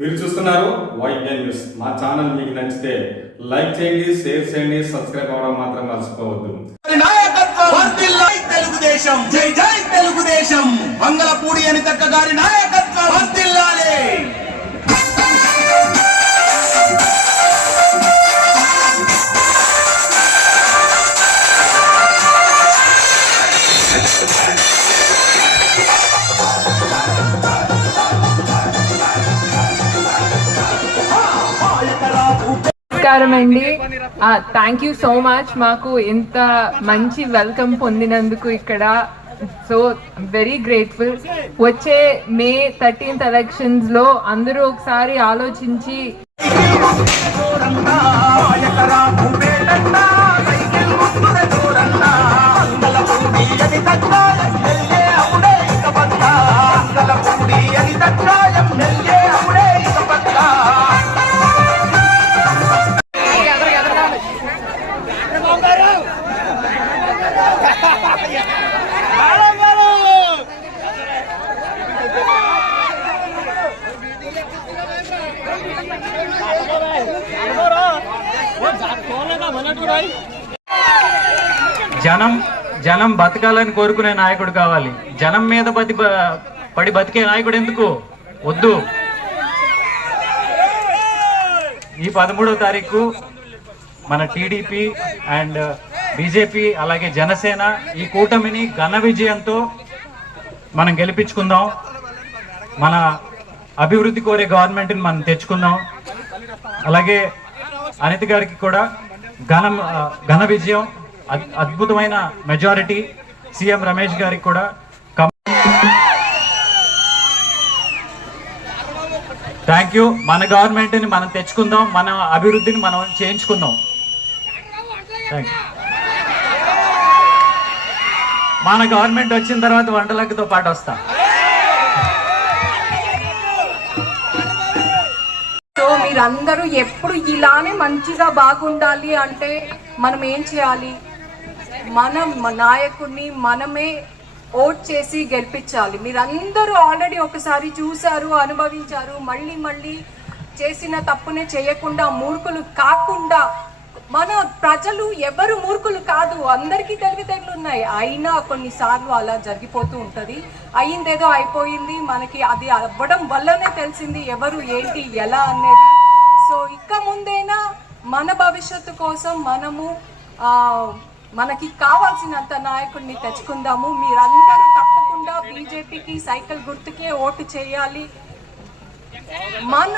మీరు చూస్తున్నారు YN news. మా ఛానల్ మీకు నచ్చితే లైక్ చేయండి, షేర్ చేయండి, సబ్స్క్రైబ్ అవ్వడం మాత్రం మర్చిపోవద్దు. తెలుగుదేశం జై జై తెలుగుదేశం. మంగళపూడి అనితక్క గారి నాయకత్వం వర్ధిల్లాలి. నమస్కారం అండి. థ్యాంక్ యూ సో మచ్ మాకు ఇంత మంచి వెల్కమ్ పొందినందుకు ఇక్కడ. So very grateful. వచ్చే మే 13th ఎలక్షన్స్ లో అందరూ ఒకసారి ఆలోచించి జనం బతకాలని కోరుకునే నాయకుడు కావాలి. జనం మీద పడి బతికే నాయకుడు ఎందుకు వద్దు. ఈ 13వ తారీఖు మన టీడీపీ అండ్ బీజేపీ అలాగే జనసేన ఈ కూటమిని ఘన విజయంతో మనం గెలిపించుకుందాం. మన అభివృద్ధి కోరే గవర్నమెంట్ని మనం తెచ్చుకుందాం. అలాగే అనిత గారికి కూడా ఘన విజయం, అద్భుతమైన మెజారిటీ. సీఎం రమేష్ గారికి కూడా థ్యాంక్ యూ. మన గవర్నమెంట్ని మనం తెచ్చుకుందాం, మన అభివృద్ధిని మనం చేయించుకుందాం. Thank you. మన గవర్నమెంట్ వచ్చిన తర్వాత వంటలతో పాటు వస్తా. సో మీరందరూ ఎప్పుడు ఇలానే మంచిగా బాగుండాలి అంటే మనం ఏం చేయాలి? మనం నాయకుడిని మనమే ఓట్ చేసి గెలిపించాలి. మీరందరూ ఆల్రెడీ ఒకసారి చూశారు, అనుభవించారు. మళ్ళీ చేసిన తప్పునే చేయకుండా, మూర్ఖులు కాకుండా, మన ప్రజలు ఎవరు మూర్ఖులు కాదు, అందరికీ తెలివితేటలు ఉన్నాయి. అయినా కొన్నిసార్లు అలా జరిగిపోతూ ఉంటుంది. అయ్యిందేదో అయిపోయింది, మనకి అది అవ్వడం వల్లనే తెలిసింది ఎవరు ఏంటి ఎలా అనేది. సో ఇక ముందైనా మన భవిష్యత్తు కోసం మనకి కావాల్సినంత నాయకుడిని తెచ్చుకుందాము. మీరందరూ తప్పకుండా బీజేపీకి సైకిల్ గుర్తుకే ఓటు చేయాలి. మన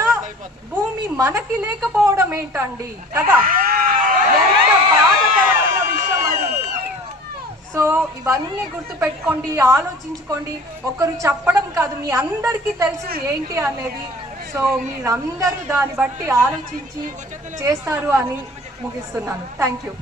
భూమి మనకి లేకపోవడం ఏంటండి కదా, ఎంత బాధకరమైన విషయం అది. సో ఇవన్నీ గుర్తు పెట్టుకోండి, ఆలోచించుకోండి. ఒకరు చెప్పడం కాదు, మీ అందరికీ తెలుసు ఏంటి అనేది. సో మీరందరూ దాన్ని బట్టి ఆలోచించి చేస్తారు అని ముగిస్తున్నాను. Thank you.